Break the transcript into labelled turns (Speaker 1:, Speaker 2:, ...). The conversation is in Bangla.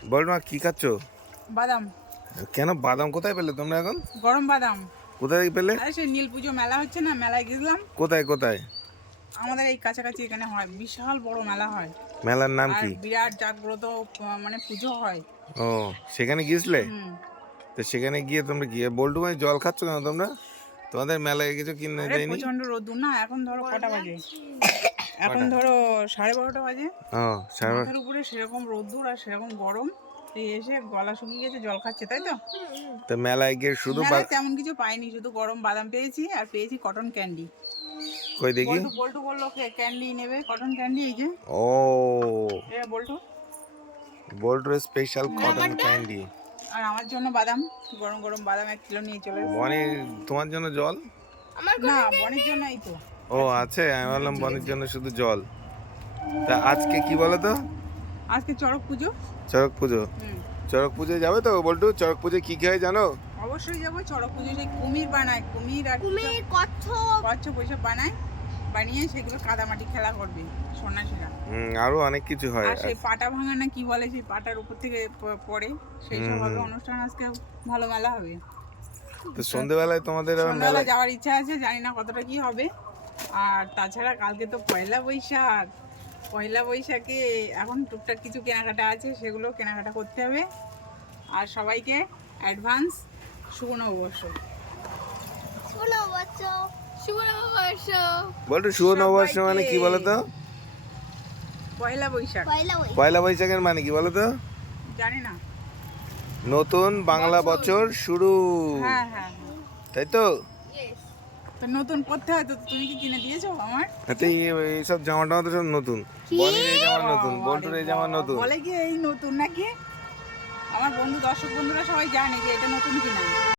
Speaker 1: বল মা কি খাচ্ছো?
Speaker 2: বাদাম।
Speaker 1: কেন বাদাম কোথায় পেলে তোমরা এখন?
Speaker 2: গরম বাদাম।
Speaker 1: কোথায় পেলে?
Speaker 2: আরে সেই নীল পুজো মেলা হচ্ছে না, মেলায় গেছিলাম।
Speaker 1: কোথায় কোথায়?
Speaker 2: আমাদের এই কাছাকাছি এখানে হয়, বিশাল বড় মেলা হয়।
Speaker 1: মেলার নাম
Speaker 2: আর
Speaker 1: কি?
Speaker 2: বিরাট জাগ্রত মানে পুজো হয়।
Speaker 1: ও সেখানে গিয়েছিলে?
Speaker 2: হুম।
Speaker 1: তো সেখানে গিয়ে তোমরা গিয়ে বল্টু ভাই জল খাচ্ছ কেন তোমরা? তোমাদের মেলায় কিছু কিনে
Speaker 2: আরে
Speaker 1: দেয়নি?
Speaker 2: প্রচন্ড রোদ্দুর না, এখন ধরো কটা বাজে? এখন ধরো 12:30 বাজে।
Speaker 1: ও সারা
Speaker 2: মাথার উপরে সেরকম রোদ্দুর আর সেরকম গরম, এই এসে গলা শুকিয়ে গেছে, জল খাচ্ছে, তাই তো?
Speaker 1: তো মেলায় গিয়ে শুধু
Speaker 2: মেলায় তেমন কিছু পাইনি, শুধু গরম বাদাম পেয়েছি আর পেয়েছি কটন ক্যান্ডি।
Speaker 1: কই দেখি?
Speaker 2: বল্টু বল্টু বললো ক্যান্ডি নেবে, কটন ক্যান্ডি, এই যে
Speaker 1: ও
Speaker 2: এটা বল্টু।
Speaker 1: বল্টুর স্পেশাল কটন ক্যান্ডি।
Speaker 2: আর আমার জন্য বাদাম, গরম গরম বাদাম 1 কিলো নিয়ে চলে এসেছি।
Speaker 1: বনি তোমার জন্য জল?
Speaker 2: না, বনের জন্য এই তো।
Speaker 1: ও আছে, আমি ভাবলাম বনির জন্য শুধু জল। তা আজকে কি বলো তো?
Speaker 2: আজকে চড়ক পুজো।
Speaker 1: চড়ক পুজো।
Speaker 2: হুম।
Speaker 1: চড়ক পুজো যাবে তো বল্টু? চড়ক পুজো কি কি হয় জানো?
Speaker 2: অবশ্যই যাবো। চড়ক পুজো সেই কুমির বানায়, কুমির আর কচ্ছপ ওইসব বানায়, বানিয়ে সেগুলো কাদামাটি খেলা করবে সন্ন্যাসীরা।
Speaker 1: আরো অনেক কিছু হয়।
Speaker 2: আর সেই পাটা ভাঙা না কি বলে, সেই পাটার উপর থেকে পড়ে, সেই সব হবে অনুষ্ঠান। আজকে ভালো মেলা হবে।
Speaker 1: তো সন্ধ্যেবেলায় তোমাদের আবার
Speaker 2: সন্ধ্যাবেলা
Speaker 1: মেলা?
Speaker 2: যাওয়ার ইচ্ছা আছে, জানি না কতটা কি হবে। আর তাছাড়া কালকে তো পয়লা বৈশাখ। পয়লা বৈশাখে এখন টুকটাক কিছু কেনাকাটা আছে, সেগুলো কেনাকাটা করতে হবে। আর সবাইকে অ্যাডভান্স শুভ নববর্ষ।
Speaker 1: বল্টু শুভ নববর্ষ মানে কি বলো তো?
Speaker 2: পয়লা বৈশাখ।
Speaker 1: পয়লা বৈশাখের মানে কি বলো তো?
Speaker 2: জানি না।
Speaker 1: নতুন বাংলা বছর শুরু,
Speaker 2: হ্যাঁ হ্যাঁ হ্যাঁ।
Speaker 1: তাই তো?
Speaker 2: তো নতুন করতে হয় তো, তুমি কি কিনে দিয়েছো আমার?
Speaker 1: আচ্ছা এইসব জামা টামা তো সব নতুন। বনির এই জামা নতুন, বল্টুর এই জামা নতুন।
Speaker 2: বলে কি এই নতুন নাকি? আমার বন্ধু, দর্শক বন্ধুরা সবাই জানে যে এটা নতুন কিনা।